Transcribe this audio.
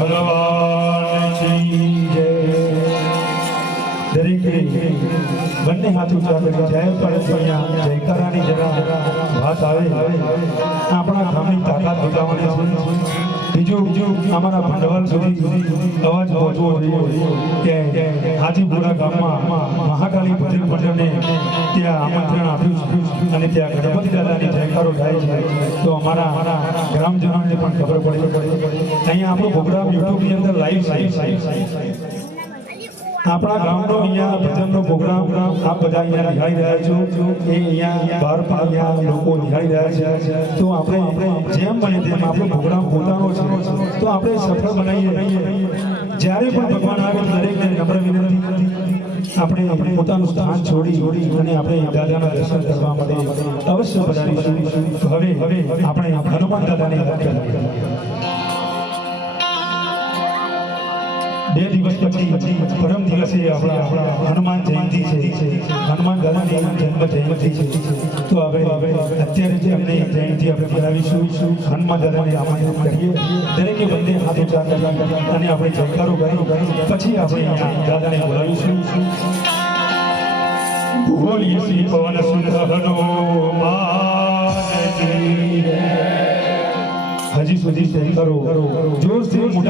ભગવાન કી જય. દરેકે બંને હાથ ઊંચા કરી જય પડે જયકારાની જરા વાત આવે. આપણા ગામની તાકાત બતાવવાની છે. બીજું અમારા ભંડવાલ સુધી અવાજ પહોંચવો જોઈએ કે હાજીપુરા ગામમાં મહાકાળી ભજન મંડળને ત્યાં આમંત્રણ આપ્યું છે અને ત્યાં ગણપતિ દાદાની જયકારો થાય છે તો અમારા ગ્રામજનોને પણ ખબર પડી અહીંયા આપણો પ્રોગ્રામ યુટ્યુબની અંદર લાઈવ છે આપણા ગામનો અહીંયા ભજનનો પ્રોગ્રામ આપ બધા અહીંયા નિહાળી રહ્યા છો એ અહીંયા બહાર પણ અહીંયા લોકો નિહાળી રહ્યા છે તો આપણે જેમ બને તેમ આપણો પ્રોગ્રામ પોતાનો છે તો આપણે સફળ બનાવીએ જ્યારે પણ ભગવાન આવે દરેકને નમ્ર વિનંતી આપણે પોતાનું સ્થાન છોડી અને આપણે દાદાના દર્શન કરવા માટે અવશ્ય પધારીશું હવે આપણે હનુમાન દાદાને યાદ કરીએ 2 દિવસ પછી પરમ દિવસે આપણા હનુમાન જયંતિ છે હનુમાન દાદાની જન્મ જયંતિ છે તો હવે અત્યારે જે અમને જયંતિ આપણે મનાવીશું હનુમાન દાદાને આમંત્રિત કરીએ દરેકે બંને હાથ ઊંચા અને આપણે જયકારો કરી પછી આપણે દાદાને બોલાવીશું બોલીએ શ્રી પવન સુત હનુમાન હજી સુધી જયકારો જોરથી મોટા